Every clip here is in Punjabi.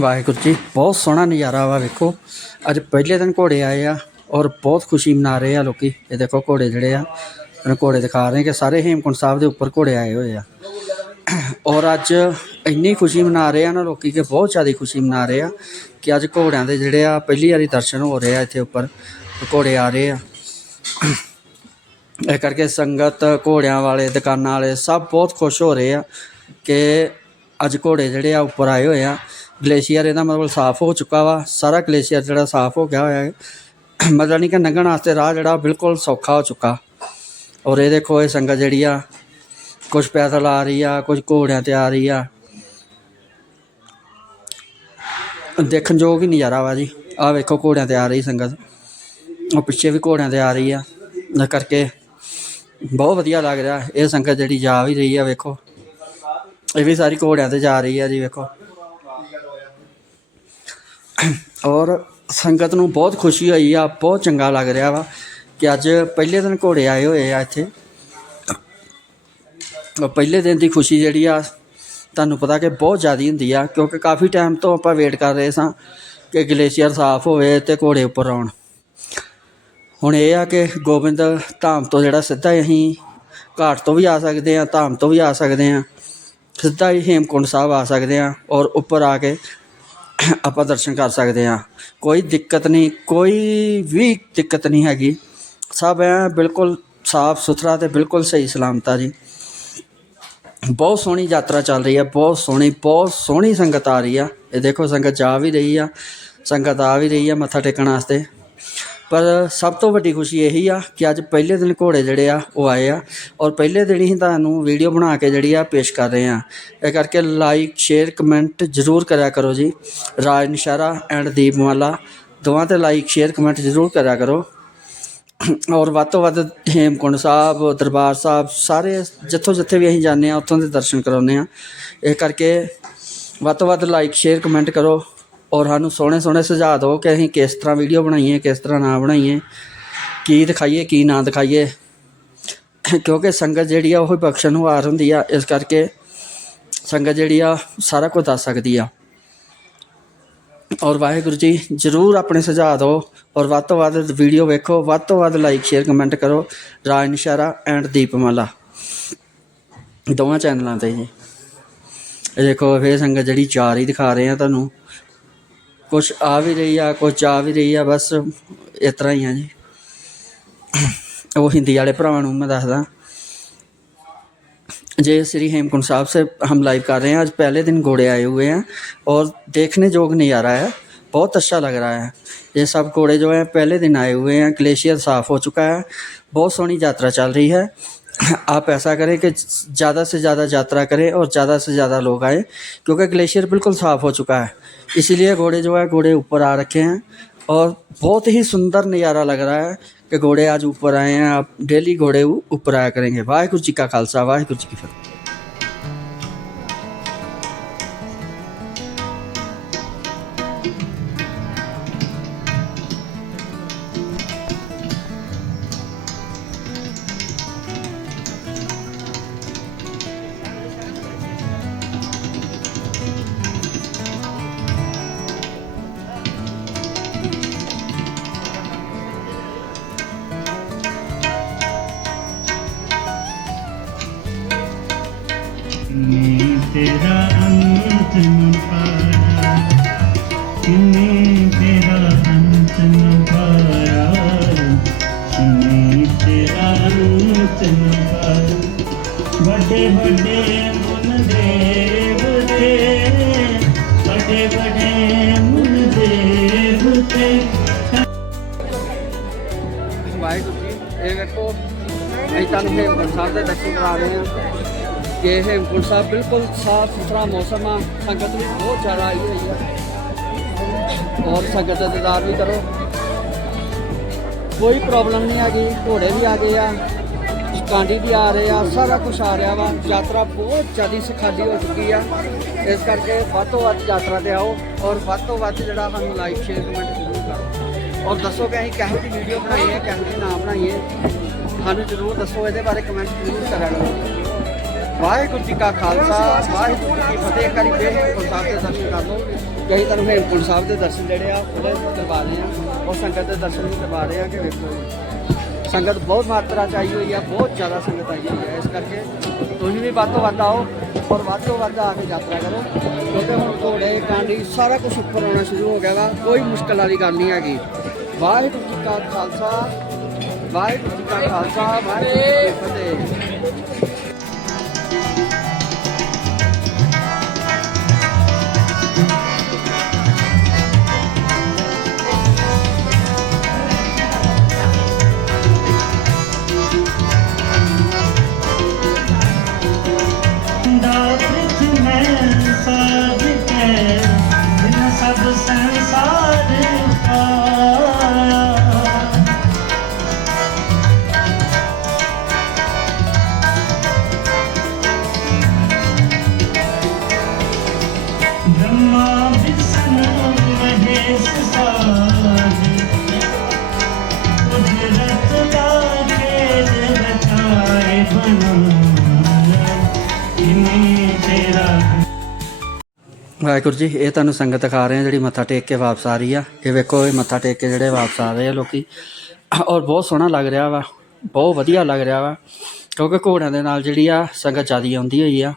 ਵਾਹਿਗੁਰੂ ਜੀ, ਬਹੁਤ ਸੋਹਣਾ ਨਜ਼ਾਰਾ ਵਾ ਵੇਖੋ। ਅੱਜ ਪਹਿਲੇ ਦਿਨ ਘੋੜੇ ਆਏ ਆ ਔਰ ਬਹੁਤ ਖੁਸ਼ੀ ਮਨਾ ਰਹੇ ਆ ਲੋਕੀ। ਇਹ ਦੇਖੋ ਘੋੜੇ ਜਿਹੜੇ ਆ ਇਹਨਾਂ ਘੋੜੇ ਦਿਖਾ ਰਹੇ ਕਿ ਸਾਰੇ ਹੇਮਕੁੰਟ ਸਾਹਿਬ ਦੇ ਉੱਪਰ ਘੋੜੇ ਆਏ ਹੋਏ ਆ। ਔਰ ਅੱਜ ਇੰਨੀ ਖੁਸ਼ੀ ਮਨਾ ਰਹੇ ਆ ਨਾ ਲੋਕੀ ਕਿ ਬਹੁਤ ਜ਼ਿਆਦਾ ਖੁਸ਼ੀ ਮਨਾ ਰਹੇ ਆ ਕਿ ਅੱਜ ਘੋੜਿਆਂ ਦੇ ਜਿਹੜੇ ਆ ਪਹਿਲੀ ਵਾਰੀ ਦਰਸ਼ਨ ਹੋ ਰਹੇ ਆ ਇੱਥੇ ਉੱਪਰ, ਘੋੜੇ ਆ ਰਹੇ ਆ। ਇਹ ਕਰਕੇ ਸੰਗਤ, ਘੋੜਿਆਂ ਵਾਲੇ, ਦੁਕਾਨਾਂ ਵਾਲੇ ਸਭ ਬਹੁਤ ਖੁਸ਼ ਹੋ ਰਹੇ ਆ ਕਿ ਅੱਜ ਘੋੜੇ ਜਿਹੜੇ ਆ ਉੱਪਰ ਆਏ ਹੋਏ ਆ। ਗਲੇਸ਼ੀਅਰ ਇਹਦਾ ਮਤਲਬ ਸਾਫ਼ ਹੋ ਚੁੱਕਾ ਵਾ, ਸਾਰਾ ਗਲੇਸ਼ੀਅਰ ਜਿਹੜਾ ਸਾਫ਼ ਹੋ ਗਿਆ ਹੋਇਆ ਹੈ। ਮਤਲਬ ਨਹੀਂ ਕਿ ਲੰਘਣ ਵਾਸਤੇ ਰਾਹ ਜਿਹੜਾ ਬਿਲਕੁਲ ਸੌਖਾ ਹੋ ਚੁੱਕਾ। ਔਰ ਇਹ ਦੇਖੋ, ਇਹ ਸੰਗਤ ਜਿਹੜੀ ਆ ਕੁਝ ਪੈਦਲ ਆ ਰਹੀ ਆ ਕੁਝ ਘੋੜਿਆਂ ਤੇ ਆ ਰਹੀ ਆ। ਦੇਖਣ ਯੋਗ ਹੀ ਨਜ਼ਾਰਾ ਵਾ ਜੀ। ਆਹ ਵੇਖੋ, ਘੋੜਿਆਂ ਤੇ ਆ ਰਹੀ ਸੰਗਤ। ਉਹ ਪਿੱਛੇ ਵੀ ਘੋੜਿਆਂ ਤੇ ਆ ਰਹੀ ਆ। ਇਸ ਕਰਕੇ ਬਹੁਤ ਵਧੀਆ ਲੱਗ ਰਿਹਾ। ਇਹ ਸੰਗਤ ਜਿਹੜੀ ਜਾ ਵੀ ਰਹੀ ਆ, ਵੇਖੋ। ਇਹ ਵੀ ਸਾਰੀ ਘੋੜਿਆਂ ਤੇ ਜਾ ਰਹੀ ਆ ਜੀ, ਵੇਖੋ। ਔਰ ਸੰਗਤ ਨੂੰ ਬਹੁਤ ਖੁਸ਼ੀ ਹੋਈ ਆ, ਬਹੁਤ ਚੰਗਾ ਲੱਗ ਰਿਹਾ ਵਾ ਕਿ ਅੱਜ ਪਹਿਲੇ ਦਿਨ ਘੋੜੇ ਆਏ ਹੋਏ ਆ ਇੱਥੇ। ਪਹਿਲੇ ਦਿਨ ਦੀ ਖੁਸ਼ੀ ਜਿਹੜੀ ਆ, ਤੁਹਾਨੂੰ ਪਤਾ ਕਿ ਬਹੁਤ ਜ਼ਿਆਦੀ ਹੁੰਦੀ ਆ, ਕਿਉਂਕਿ ਕਾਫੀ ਟਾਈਮ ਤੋਂ ਆਪਾਂ ਵੇਟ ਕਰ ਰਹੇ ਸਾਂ ਕਿ ਗਲੇਸ਼ੀਅਰ ਸਾਫ਼ ਹੋਵੇ ਤੇ ਘੋੜੇ ਉੱਪਰ ਆਉਣ। ਹੁਣ ਇਹ ਆ ਕਿ ਗੋਬਿੰਦ ਧਾਮ ਤੋਂ ਜਿਹੜਾ ਸਿੱਧਾ ਹੀ ਅਸੀਂ ਘਾਟ ਤੋਂ ਵੀ ਆ ਸਕਦੇ ਆ, ਧਾਮ ਤੋਂ ਵੀ ਆ ਸਕਦੇ ਆ, ਸਿੱਧਾ ਹੀ ਹੇਮਕੁੰਡ ਸਾਹਿਬ ਆ ਸਕਦੇ ਆ ਔਰ ਉੱਪਰ ਆ ਕੇ ਆਪਾਂ ਦਰਸ਼ਨ ਕਰ ਸਕਦੇ ਹਾਂ। ਕੋਈ ਦਿੱਕਤ ਨਹੀਂ, ਕੋਈ ਵੀ ਦਿੱਕਤ ਨਹੀਂ ਹੈਗੀ। ਸਭ ਐ ਬਿਲਕੁਲ ਸਾਫ਼ ਸੁਥਰਾ ਤੇ ਬਿਲਕੁਲ ਸਹੀ ਸਲਾਮਤ ਆ ਜੀ। ਬਹੁਤ ਸੋਹਣੀ ਯਾਤਰਾ ਚੱਲ ਰਹੀ ਹੈ ਬਹੁਤ ਸੋਹਣੀ ਬਹੁਤ ਸੋਹਣੀ ਸੰਗਤ ਆ ਰਹੀ ਆ। ਇਹ ਦੇਖੋ ਸੰਗਤ ਜਾ ਵੀ ਰਹੀ ਆ, ਸੰਗਤ ਆ ਵੀ ਰਹੀ ਆ ਮੱਥਾ ਟੇਕਣ ਵਾਸਤੇ। ਪਰ ਸਭ ਤੋਂ ਵੱਡੀ ਖੁਸ਼ੀ ਇਹੀ ਆ ਕਿ ਅੱਜ ਪਹਿਲੇ ਦਿਨ ਘੋੜੇ ਜਿਹੜੇ ਆ, ਉਹ ਆਏ ਆ ਔਰ ਪਹਿਲੇ ਦਿਨ ਹੀ ਤੁਹਾਨੂੰ ਵੀਡੀਓ ਬਣਾ ਕੇ ਜਿਹੜੀ ਆ ਪੇਸ਼ ਕਰ ਰਹੇ ਆ। ਇਹ ਕਰਕੇ ਲਾਈਕ ਸ਼ੇਅਰ ਕਮੈਂਟ ਜ਼ਰੂਰ ਕਰਿਆ ਕਰੋ ਜੀ। ਰਾਜ ਨਿਸ਼ਾਰਾ ਐਂਡ ਦੀਪਮਾਲਾ ਦੋਵਾਂ ਤੇ ਲਾਈਕ ਸ਼ੇਅਰ ਕਮੈਂਟ ਜ਼ਰੂਰ ਕਰਿਆ ਕਰੋ। ਔਰ ਵੱਧ ਤੋਂ ਵੱਧ ਹੇਮਕੁੰਡ ਸਾਹਿਬ, ਦਰਬਾਰ ਸਾਹਿਬ, ਸਾਰੇ ਜਿੱਥੋਂ ਜਿੱਥੇ ਵੀ ਅਸੀਂ ਜਾਂਦੇ ਆ, ਉੱਥੋਂ ਦੇ ਦਰਸ਼ਨ ਕਰਾਉਂਦੇ ਆ। ਇਹ ਕਰਕੇ ਵੱਧ ਤੋਂ ਵੱਧ ਲਾਈਕ ਸ਼ੇਅਰ ਕਮੈਂਟ ਕਰੋ। ਔਰ ਸਾਨੂੰ ਸੋਹਣੇ ਸੋਹਣੇ ਸੁਝਾਅ ਦਿਓ ਕਿ ਅਸੀਂ ਕਿਸ ਤਰ੍ਹਾਂ ਵੀਡੀਓ ਬਣਾਈਏ, ਕਿਸ ਤਰ੍ਹਾਂ ਨਾ ਬਣਾਈਏ, ਕੀ ਦਿਖਾਈਏ, ਕੀ ਨਾ ਦਿਖਾਈਏ। ਕਿਉਂਕਿ ਸੰਗਤ ਜਿਹੜੀ ਆ, ਉਹ ਬਖਸ਼ਣ ਹਾਰ ਹੁੰਦੀ ਆ। ਇਸ ਕਰਕੇ ਸੰਗਤ ਜਿਹੜੀ ਆ, ਸਾਰਾ ਕੁਝ ਦੱਸ ਸਕਦੀ ਆ। ਔਰ ਵਾਹਿਗੁਰੂ ਜੀ, ਜਰੂਰ ਆਪਣੇ ਸੁਝਾਅ ਦਿਓ। ਔਰ ਵੱਧ ਤੋਂ ਵੱਧ ਵੀਡੀਓ ਵੇਖੋ। ਵੱਧ ਤੋਂ ਵੱਧ ਲਾਈਕ ਸ਼ੇਅਰ ਕਮੈਂਟ ਕਰੋ। ਰਾਜ ਨਿਸ਼ਾਰਾ ਐਂਡ ਦੀਪਮਾਲਾ। ਦੋਵਾਂ ਚੈਨਲਾਂ ਤੇ ਜੀ। ਇਹ ਦੇਖੋ ਫੇਰ ਸੰਗਤ ਜਿਹੜੀ ਚਾਰ ਹੀ ਦਿਖਾ ਰਹੇ ਆ ਤੁਹਾਨੂੰ। ਕੁਝ ਆ ਵੀ ਰਹੀ ਆ ਕੁਝ ਆ ਵੀ ਰਹੀ ਆ ਬਸ ਇਸ ਤਰ੍ਹਾਂ ਹੀ ਆ ਜੀ ਉਹ ਹਿੰਦੀ ਵਾਲੇ ਭਰਾਵਾਂ ਨੂੰ ਮੈਂ ਦੱਸਦਾ जय श्री हेमकुंड साहब से हम लाइव कर रहे हैं आज पहले दिन घोड़े आए हुए हैं और देखने जोग नहीं आ रहा है बहुत अच्छा लग रहा है ये सब घोड़े जो हैं पहले दिन आए हुए हैं ग्लेशियर साफ़ हो चुका है बहुत सोहनी यात्रा चल रही है आप ऐसा करें कि ज़्यादा से ज़्यादा यात्रा करें और ज़्यादा से ज़्यादा लोग आएँ, क्योंकि ग्लेशियर बिल्कुल साफ़ हो चुका है। इसीलिए घोड़े जो है, घोड़े ऊपर आ रखे हैं और बहुत ही सुंदर नज़ारा लग रहा है कि घोड़े आज ऊपर आए हैं। आप डेली घोड़े ऊपर आया करेंगे। वाहगुरु जी का खालसा, वाहगुरु जी की फतेह। ਅੰਤ ਨ ਪਾਇਆ ਕਿੰਨੇ ਤੇਰਾ ਅੰਤ ਨ ਪਾਇਆ ਕਿੰਨੇ ਤੇਰਾ ਅੰਤ ਨ ਪਾਇਆ ਵੱਡੇ ਵੱਡੇ ਮੁਨ ਦੇਵ ਤੇ ਵੱਡੇ ਵੱਡੇ ਮੁਨ ਦੇਵ ਤੇ ਵਾਹਿਗੁਰੂ ਜੀ, ਇਹ ਵੇਖੋ, ਅਸੀਂ ਤੁਹਾਨੂੰ ਹੇਮਕੁੰਟ ਸਾਹਿਬ ਦੇ ਦਰਸ਼ਨ ਕਰਾ ਰਹੇ ਹਾਂ। ਕਿ ਹੇਮਕੁੰਟ ਸਾਹਿਬ, ਬਿਲਕੁਲ ਸਾਫ਼ ਸੁਥਰਾ ਮੌਸਮ ਆ, ਸੰਗਤ ਵੀ ਬਹੁਤ ਜ਼ਿਆਦਾ ਆਈ ਹੋਈ ਆ। ਔਰ ਸੰਗਤ ਦਾ ਇੰਤਜ਼ਾਰ ਵੀ ਕਰੋ। ਕੋਈ ਪ੍ਰੋਬਲਮ ਨਹੀਂ ਹੈਗੀ, ਘੋੜੇ ਵੀ ਆ ਗਏ ਆ, ਕਾਂਡੀ ਵੀ ਆ ਰਹੇ ਆ, ਸਾਰਾ ਕੁਝ ਆ ਰਿਹਾ ਵਾ। ਯਾਤਰਾ ਬਹੁਤ ਜ਼ਿਆਦਾ ਸੁਖਾਲੀ ਹੋ ਚੁੱਕੀ ਆ। ਇਸ ਕਰਕੇ ਵੱਧ ਤੋਂ ਵੱਧ ਯਾਤਰਾ ਤੇ ਆਓ ਔਰ ਵੱਧ ਤੋਂ ਵੱਧ ਜਿਹੜਾ ਸਾਨੂੰ ਲਾਈਕ ਸ਼ੇਅਰ ਕਮੈਂਟ ਜ਼ਰੂਰ ਕਰੋ। ਔਰ ਦੱਸੋ ਕਿ ਅਸੀਂ ਕਿਹੋ ਜਿਹੀ ਵੀਡੀਓ ਬਣਾਈਏ ਕਿਹੋ ਜਿਹੀ ਨਾ ਬਣਾਈਏ। ਸਾਨੂੰ ਜ਼ਰੂਰ ਦੱਸੋ, ਇਹਦੇ ਬਾਰੇ ਕਮੈਂਟ ਜ਼ਰੂਰ ਕਰਿਆ ਕਰੋ। ਵਾਹਿਗੁਰੂ ਜੀ ਕਾ ਖਾਲਸਾ, ਵਾਹਿਗੁਰੂ ਜੀ ਕੀ ਫਤਿਹ। ਕਰੀ ਫੇਰ ਸਾਹਿਬ ਦੇ ਦਰਸ਼ਨ ਕਰ ਲਓ। ਕਈ ਤੁਹਾਨੂੰ ਹੇਮਕੁੰਟ ਸਾਹਿਬ ਦੇ ਦਰਸ਼ਨ ਜਿਹੜੇ ਆ ਉਹਦੇ ਕਰਵਾ ਰਹੇ ਆ। ਉਹ ਸੰਗਤ ਦੇ ਦਰਸ਼ਨ ਵੀ ਕਰਵਾ ਰਹੇ ਆ ਕਿ ਵੇਖੋ। ਸੰਗਤ ਬਹੁਤ ਮਾਤਰਾ ਚ ਆਈ ਹੋਈ ਆ, ਬਹੁਤ ਜ਼ਿਆਦਾ ਸੰਗਤ ਆਈ ਹੋਈ ਹੈ ਇਸ ਕਰਕੇ ਤੁਸੀਂ ਵੀ ਵੱਧ ਤੋਂ ਵੱਧ ਆਓ ਔਰ ਵੱਧ ਤੋਂ ਵੱਧ ਆ ਕੇ ਯਾਤਰਾ ਕਰੋ। ਕਿਉਂਕਿ ਹੁਣ ਘੋੜੇ, ਕਾਂਡੀ, ਸਾਰਾ ਕੁਝ ਉੱਪਰ ਆਉਣਾ ਸ਼ੁਰੂ ਹੋ ਗਿਆ ਵਾ। ਕੋਈ ਮੁਸ਼ਕਲ ਵਾਲੀ ਗੱਲ ਨਹੀਂ ਹੈਗੀ। ਵਾਹਿਗੁਰੂ ਜੀ ਕਾ ਖਾਲਸਾ, ਵਾਹਿਗੁਰੂ ਜੀ ਕਾ ਖਾਲਸਾ, ਵਾਹਿਗੁਰੂ ਜੀ ਕੀ ਫਤਿਹ। ਵਾਹਿਗੁਰੂ ਜੀ, ਇਹ ਤੁਹਾਨੂੰ ਸੰਗਤ ਦਿਖਾ ਰਹੇ ਆ ਜਿਹੜੀ ਮੱਥਾ ਟੇਕ ਕੇ ਵਾਪਸ ਆ ਰਹੀ ਆ। ਇਹ ਵੇਖੋ, ਇਹ ਮੱਥਾ ਟੇਕ ਕੇ ਜਿਹੜੇ ਵਾਪਸ ਆ ਰਹੇ ਆ ਲੋਕੀ। ਔਰ ਬਹੁਤ ਸੋਹਣਾ ਲੱਗ ਰਿਹਾ ਵਾ, ਬਹੁਤ ਵਧੀਆ ਲੱਗ ਰਿਹਾ ਵਾ। ਕਿਉਂਕਿ ਘੋੜਿਆਂ ਦੇ ਨਾਲ ਜਿਹੜੀ ਆ ਸੰਗਤ ਜਿਆਦੀ ਆਉਂਦੀ ਹੋਈ ਆ।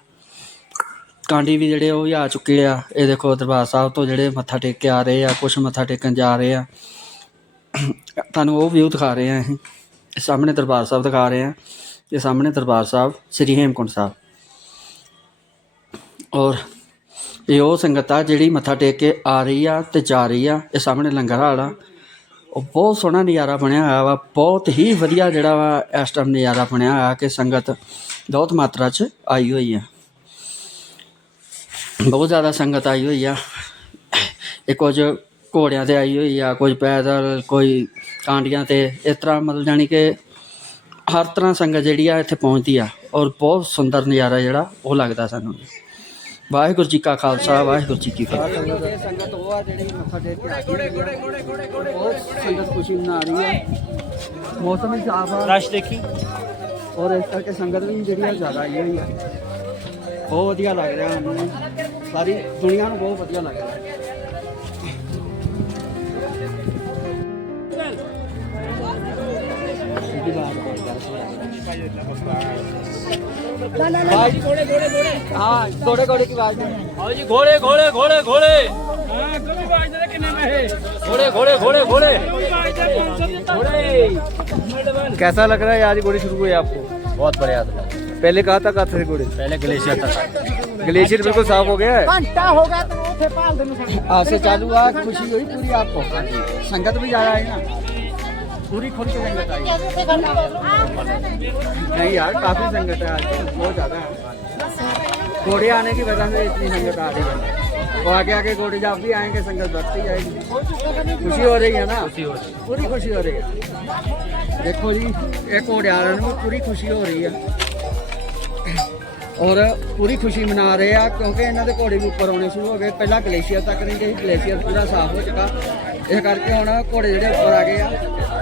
ਕਾਂਡੀ ਵੀ ਜਿਹੜੇ ਉਹ ਵੀ ਆ ਚੁੱਕੇ ਆ। ਇਹ ਦੇਖੋ ਦਰਬਾਰ ਸਾਹਿਬ ਤੋਂ ਜਿਹੜੇ ਮੱਥਾ ਟੇਕ ਕੇ ਆ ਰਹੇ ਆ ਕੁਝ ਮੱਥਾ ਟੇਕਣ ਜਾ ਰਹੇ ਆ। ਤੁਹਾਨੂੰ ਉਹ ਵਿਊ ਦਿਖਾ ਰਹੇ ਆ ਅਸੀਂ। ਇਹ ਸਾਹਮਣੇ ਦਰਬਾਰ ਸਾਹਿਬ ਦਿਖਾ ਰਹੇ ਆ। ਇਹ ਸਾਹਮਣੇ ਦਰਬਾਰ ਸਾਹਿਬ, ਸ੍ਰੀ ਹੇਮਕੁੰਟ ਸਾਹਿਬ। ਔਰ ਇਹ ਉਹ ਸੰਗਤ ਆ ਜਿਹੜੀ ਮੱਥਾ ਟੇਕ ਕੇ ਆ ਰਹੀ ਆ ਤੇ ਜਾ ਰਹੀ ਆ, ਇਹ ਸਾਹਮਣੇ ਲੰਗਰ ਵਾਲਾ ਉਹ ਬਹੁਤ ਸੋਹਣਾ ਨਜ਼ਾਰਾ ਬਣਿਆ ਹੋਇਆ ਵਾ, ਬਹੁਤ ਹੀ ਵਧੀਆ ਜਿਹੜਾ ਵਾ ਇਸ ਟਾਈਮ ਨਜ਼ਾਰਾ ਬਣਿਆ ਹੋਇਆ ਕਿ ਸੰਗਤ ਬਹੁਤ ਮਾਤਰਾ 'ਚ ਆਈ ਹੋਈ ਆ। ਬਹੁਤ ਜ਼ਿਆਦਾ ਸੰਗਤ ਆਈ ਹੋਈ ਆ। ਇਹ ਕੁਝ ਘੋੜਿਆਂ ਤੇ ਆਈ ਹੋਈ ਆ, ਕੁਝ ਪੈਦਲ, ਕੋਈ ਕਾਂਡੀਆਂ ਤੇ, ਇਸ ਤਰ੍ਹਾਂ ਮਤਲਬ ਜਾਣੀ ਕਿ ਹਰ ਤਰ੍ਹਾਂ ਸੰਗਤ ਜਿਹੜੀ ਆ ਇੱਥੇ ਪਹੁੰਚਦੀ ਆ ਔਰ ਬਹੁਤ ਸੁੰਦਰ ਨਜ਼ਾਰਾ ਜਿਹੜਾ ਉਹ ਲੱਗਦਾ ਸਾਨੂੰ। वाहेगुरु जी का खालसा वाहेगुरु जी की फतह और संगत भी ज़्यादा आई बहुत वाइया लग रहा हम सारी दुनिया बहुत लग रहा है हाँ घोड़े घोड़े की बात है जी घोड़े घोड़े घोड़े घोड़े घोड़े घोड़े घोड़े घोड़े घोड़े कैसा लग रहा है आज घोड़ी शुरू हुई आपको? बहुत बढ़िया था। पहले कहा था कहा थे घोड़े पहले ग्लेशियर था। ग्लेशियर बिल्कुल साफ़ हो गया है? आज से चालू हुआ खुशी हुई पूरी आपको? संगत भी जा रहा है ना? पूरी खुल के संगत आई नहीं यार काफी संगत है आज तो बहुत ज्यादा है घोड़े आने की वजह से इतनी संगत आ रही है वो आगे आगे घोड़े जब भी आएंगे संगत बढ़ती जाएगी खुशी हो रही है ना पूरी खुशी हो रही है देखो जी ये घोड़े वालों ਨੂੰ ਪੂਰੀ ਖੁਸ਼ੀ ਹੋ ਰਹੀ ਹੈ ਔਰ ਪੂਰੀ ਖੁਸ਼ੀ ਮਨਾ ਰਹੇ ਆ ਕਿਉਂਕਿ ਇਹਨਾਂ ਦੇ ਘੋੜੇ ਵੀ ਉੱਪਰ ਆਉਣੇ ਸ਼ੁਰੂ ਹੋ ਗਏ ਪਹਿਲਾਂ ਗਲੇਸ਼ੀਅਰ ਤੱਕ ਨਹੀਂ ਗਏ ਗਲੇਸ਼ੀਅਰ ਪੂਰਾ ਸਾਫ਼ ਹੋ ਚੁੱਕਾ ਇਸ ਕਰਕੇ ਹੁਣ ਘੋੜੇ ਜਿਹੜੇ ਉੱਪਰ ਆ ਗਏ ਆ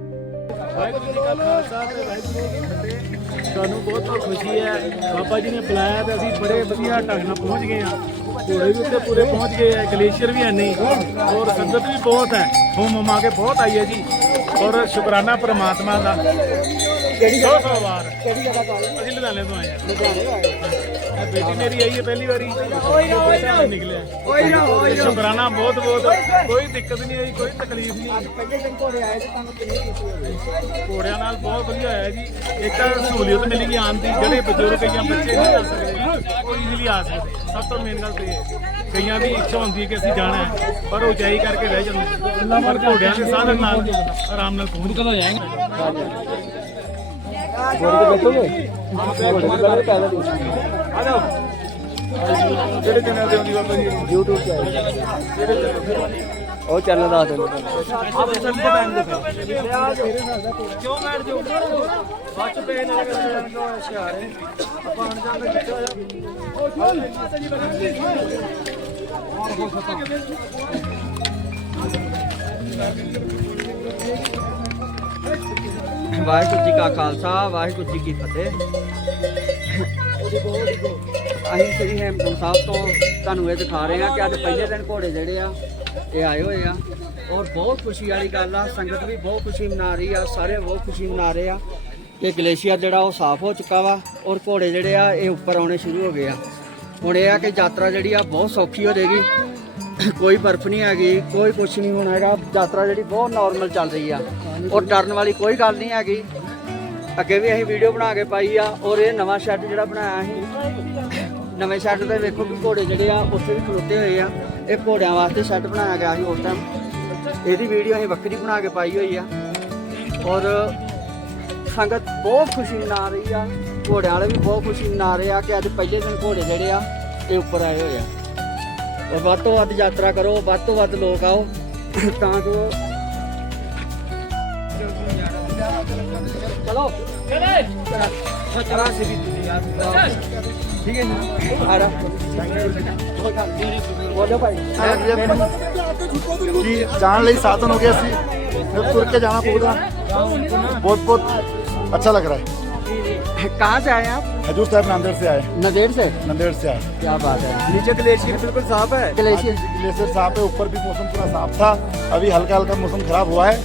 ਵਾਹਿਗੁਰੂ ਜੀ ਕਾ ਖਾਲਸਾ ਤੇ ਵਾਹਿਗੁਰੂ ਜੀ ਕੀ ਫਤਿਹ। ਸਾਨੂੰ ਬਹੁਤ ਬਹੁਤ ਖੁਸ਼ੀ ਹੈ। ਬਾਬਾ ਜੀ ਨੇ ਬੁਲਾਇਆ ਤੇ ਅਸੀਂ ਬੜੇ ਵਧੀਆ ਢੰਗ ਨਾਲ ਪਹੁੰਚ ਗਏ ਹਾਂ। ਘੋੜੇ ਵੀ ਉੱਤੇ ਪੂਰੇ ਪਹੁੰਚ ਗਏ ਹੈ ਗਲੇਸ਼ੀਅਰ ਵੀ ਹੈ ਨਹੀਂ। ਔਰ ਸੰਗਤ ਵੀ ਬਹੁਤ ਹੈ। ਹੁਮ ਮਮਾ ਕੇ ਬਹੁਤ ਆਈ ਹੈ ਜੀ। ਔਰ ਸ਼ੁਕਰਾਨਾ ਪ੍ਰਮਾਤਮਾ ਦਾ। ਕਿਹੜੀ 100 100 ਵਾਰ। ਕਿਹੜੀ ਜਗ੍ਹਾ ਤੋਂ ਆਏ ਅਸੀਂ ਲੁਧਿਆਣੇ ਤੋਂ ਆਏ ਆ ਲੁਧਿਆਣੇ ਤੋਂ ਆਏ ਇਹ ਬੇਟੀ ਮੇਰੀ ਆਈ ਹੈ ਪਹਿਲੀ ਵਾਰੀ। ਓਏ ਨਿਕਲਿਆ। ਸ਼ੁਕਰਾਨਾ ਬਹੁਤ ਬਹੁਤ। ਕੋਈ ਦਿੱਕਤ ਨਹੀਂ ਆਈ ਕੋਈ ਤਕਲੀਫ ਨਹੀਂ ਪਹਿਲੇ ਦਿਨ ਘੋੜੇ ਆਏ ਤੇ ਤੁਹਾਨੂੰ ਕਿੰਨੀ ਖੁਸ਼ੀ ਹੋਈ? ਘੋੜਿਆਂ ਨਾਲ ਬਹੁਤ ਵਧੀਆ ਹੋਇਆ ਜੀ। ਇੱਕ ਤਾਂ ਸਹੂਲੀਅਤ ਮਿਲੀ ਗਈ ਆਉਣ ਦੀ ਜਿਹੜੇ ਬਜ਼ੁਰਗ ਜਾਂ ਬੱਚੇ ਨਹੀਂ ਆ ਸਕਦੇ ਉਹ ਈਜ਼ੀਲੀ ਆ ਸਕਦੇ। ਸਭ ਤੋਂ ਮੇਨ ਗੱਲ ਤੇ ਇਹ ਹੈ। ਕਈਆਂ ਦੀ ਇੱਛਾ ਹੁੰਦੀ ਹੈ ਕਿ ਅਸੀਂ ਜਾਣਾ ਹੈ ਪਰ ਉਚਾਈ ਕਰਕੇ ਰਹਿ ਜਾਂਦੇ ਪਰ ਘੋੜਿਆਂ ਦੇ ਸਾਧਨ ਨਾਲ ਆਰਾਮ ਨਾਲ ਪਹੁੰਚ ਕਦੋਂ ਜਾਏਗਾ ਕਿਹੜੇ ਚੈਨਲ ਤੇ ਆਉਂਦੀ ਬਾਬਾ ਜੀ? YouTube ਤੇ ਉਹ ਚੈਨਲ ਦੱਸ ਦਿਓ। ਕਿਉਂ ਬੈਠ ਜਾਓ ਬਾਅਦ ਚ ਪੇ ਨਾਲ ਕਰਾਂਗੇ ਹੁਸ਼ਿਆਰ ਹੈ। ਆਪਾਂ ਅਣ ਜਾਂਦੇ ਕਿੱਥੇ ਹੋਇਆ ਵਾਹਿਗੁਰੂ ਜੀ ਕਾ ਖਾਲਸਾ ਵਾਹਿਗੁਰੂ ਜੀ ਕੀ ਫਤਿਹ। ਅਸੀਂ ਸ੍ਰੀ ਹੇਮਕੁੰਟ ਸਾਹਿਬ ਤੋਂ ਤੁਹਾਨੂੰ ਇਹ ਦਿਖਾ ਰਹੇ ਹਾਂ ਕਿ ਅੱਜ ਪਹਿਲੇ ਦਿਨ ਘੋੜੇ ਜਿਹੜੇ ਆ, ਇਹ ਆਏ ਹੋਏ ਆ। ਔਰ ਬਹੁਤ ਖੁਸ਼ੀ ਵਾਲੀ ਗੱਲ ਆ, ਸੰਗਤ ਵੀ ਬਹੁਤ ਖੁਸ਼ੀ ਮਨਾ ਰਹੀ ਆ, ਸਾਰੇ ਬਹੁਤ ਖੁਸ਼ੀ ਮਨਾ ਰਹੇ ਆ ਕਿ ਗਲੇਸ਼ੀਅਰ ਜਿਹੜਾ ਉਹ ਸਾਫ਼ ਹੋ ਚੁੱਕਾ ਵਾ ਔਰ ਘੋੜੇ ਜਿਹੜੇ ਆ, ਇਹ ਉੱਪਰ ਆਉਣੇ ਸ਼ੁਰੂ ਹੋ ਗਏ ਆ। ਹੁਣ ਇਹ ਆ ਕਿ ਯਾਤਰਾ ਜਿਹੜੀ ਆ, ਬਹੁਤ ਸੌਖੀ ਹੋ ਜਾਏਗੀ। ਕੋਈ ਬਰਫ਼ ਨਹੀਂ ਹੈਗੀ, ਕੋਈ ਕੁਛ ਨਹੀਂ ਹੋਣਾ ਹੈਗਾ, ਯਾਤਰਾ ਜਿਹੜੀ ਬਹੁਤ ਨਾਰਮਲ ਚੱਲ ਰਹੀ ਆ। ਔਰ ਡਰਨ ਵਾਲੀ ਕੋਈ ਗੱਲ ਨਹੀਂ ਹੈਗੀ। ਅੱਗੇ ਵੀ ਅਸੀਂ ਵੀਡੀਓ ਬਣਾ ਕੇ ਪਾਈ ਆ, ਔਰ ਇਹ ਨਵਾਂ ਸ਼ੈੱਡ ਜਿਹੜਾ ਬਣਾਇਆ ਸੀ ਨਵੇਂ ਸ਼ੈੱਡ ਤੇ ਵੇਖੋ ਕਿ ਘੋੜੇ ਜਿਹੜੇ ਆ, ਉੱਥੇ ਵੀ ਖਲੋਤੇ ਹੋਏ ਆ। ਇਹ ਘੋੜਿਆਂ ਵਾਸਤੇ ਸ਼ੈੱਡ ਬਣਾਇਆ ਗਿਆ ਸੀ ਉਸ ਟਾਈਮ ਇਹਦੀ ਵੀਡੀਓ ਅਸੀਂ ਵੱਖਰੀ ਬਣਾ ਕੇ ਪਾਈ ਹੋਈ ਆ। ਔਰ ਸੰਗਤ ਬਹੁਤ ਖੁਸ਼ੀ ਮਨਾ ਰਹੀ ਆ। ਘੋੜਿਆਂ ਵਾਲੇ ਵੀ ਬਹੁਤ ਖੁਸ਼ੀ ਮਨਾ ਰਹੇ ਆ ਕਿ ਅੱਜ ਪਹਿਲੇ ਦਿਨ ਘੋੜੇ ਜਿਹੜੇ ਆ, ਇਹ ਉੱਪਰ ਆਏ ਹੋਏ ਆ। ਔਰ ਵੱਧ ਤੋਂ ਵੱਧ ਯਾਤਰਾ ਕਰੋ, ਵੱਧ ਤੋਂ ਵੱਧ ਲੋਕ ਆਓ। ਤਾਂ ਜੋ चलो। ठीक है आ रहा। जान ले साधन हो गया सी फिर तुर के जाना पूरा बहुत बहुत अच्छा लग रहा है। कहाँ से आए आप? हजूर साहब नांदेड़ से आए। नंदेड़ से? नंदेड़ से आए। क्या बात है। नीचे ग्लेशियर बिल्कुल साफ़ है। हाँ ग्लेशियर ग्लेशियर साफ़ है। ऊपर भी मौसम पूरा साफ़ था। अभी हल्का हल्का मौसम खराब हुआ है।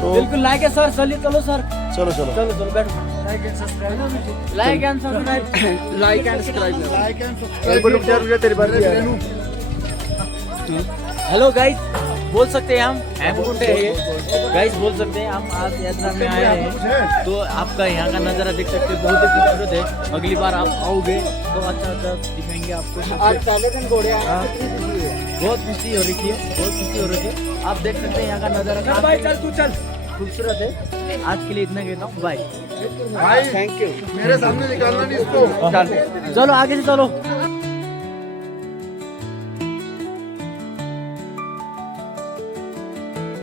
तो बिल्कुल लाइक है सर। चलिए चलो सर। चलो चलो। चलो चलो बैठो। Like and subscribe like and subscribe like and subscribe like and रुक जा रुक जा तेरी बारी है? हेलो गाइस बोल सकते हैं हम? हेमकुंड है। ये गाइस बोल सकते हैं हम? आज यात्रा में आए हैं। तो आपका यहाँ का नज़ारा देख सकते हैं। बहुत ही खूबसूरत है। अगली बार आप आओगे तो अच्छा अच्छा दिखाएँगे आपको आज पहले दिन घोड़े आए हैं, है? बहुत खुशी हो रही है बहुत खुशी हो रही है आप देख सकते हैं यहाँ का नज़ारा। भाई चल तू चल। खूबसूरत है। आज के लिए इतना कहता हूँ बाय भाई थैंक यू मेरे सामने निकालना नहीं इसको। चल चलो आगे से चलो।